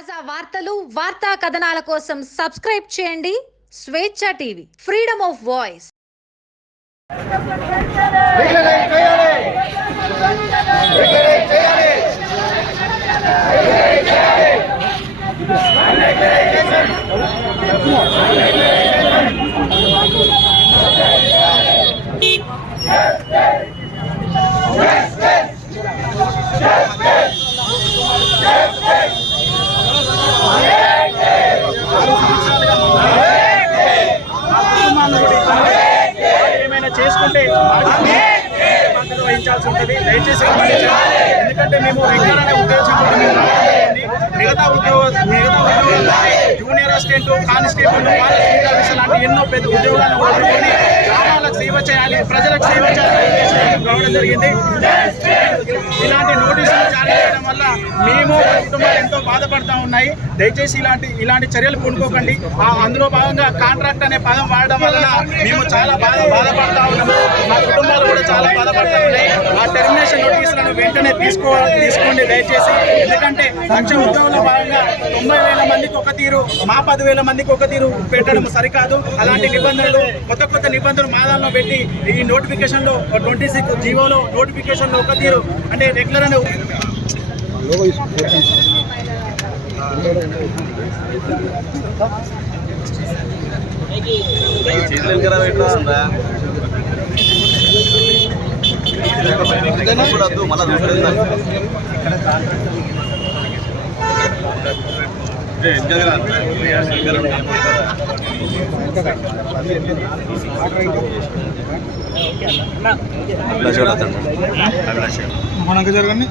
తాజా వార్తలు వార్తా కథనాల కోసం సబ్స్క్రైబ్ చేయండి స్వేచ్ఛ టీవీ ఫ్రీడమ్ ఆఫ్ వాయిస్. చేసుకుంటే వహించాల్సి ఉంటుంది. దయచేసి ఎందుకంటే మేము రెగ్యులర్ అనే ఉద్దేశంతో మిగతా ఉద్యోగాలు junior assistant, constable, forest officer లాంటి ఎన్నో పెద్ద ఉద్యోగాలను వదులుకొని గ్రామాలకు సేవ చేయాలి, ప్రజలకు సేవ చేయాలని రావడం జరిగింది. ఇలాంటి నోటీసులు జారీ చేయడం వల్ల మేము కుటుంబాలు ఎంతో బాధపడతా ఉన్నాయి. దయచేసి ఇలాంటి చర్యలు కొనుక్కోకండి. అందులో భాగంగా కాంట్రాక్ట్ అనే పదం వాడడం వలన మేము చాలా బాధపడతా ఉన్నాము. మా కుటుంబాలు కూడా చాలా బాధపడతా ఉన్నాయి. ఆ టెర్మినేషన్ నోటీసులను వెంటనే తీసుకోండి దయచేసి. ఎందుకంటే లక్ష ఉద్యోగుల భాగంగా 90,000 మందికి ఒక తీరు, మా 10,000 మందికి ఒక తీరు పెట్టడం సరికాదు. అలాంటి నిబంధనలు కొత్త నిబంధనలు మాదాల్లో పెట్టి ఈ నోటిఫికేషన్లో 26 జీవోలో నోటిఫికేషన్లో ఒక తీరు అంటే రెగ్యులర్ అనే మనకు జరగండి